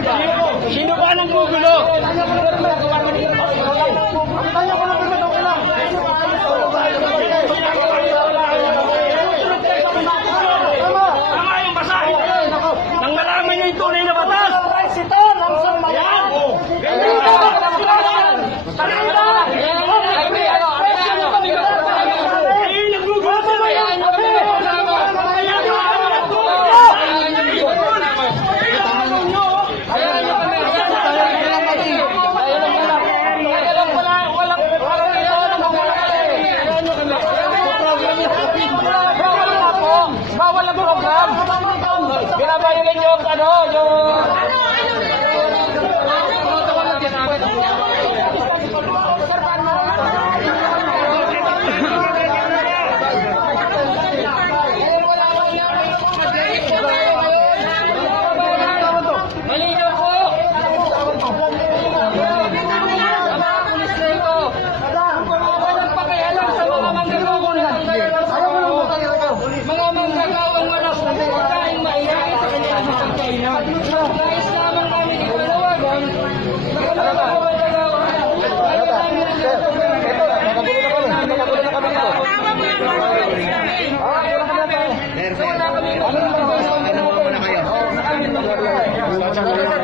Sino ba nang gugulo? Tama yung basahin. Nang malaman niyo yung tunay na batas. Ito, ng sambayan. Bawal ang program. Binabayaran niyo yung malinaw po. Walang pakialam sa mga manggagawang walas na pagkain maihain sa kanilang pagkainan. Nais lamang namin ipanawagan na walang pagkakagawa. Wala kami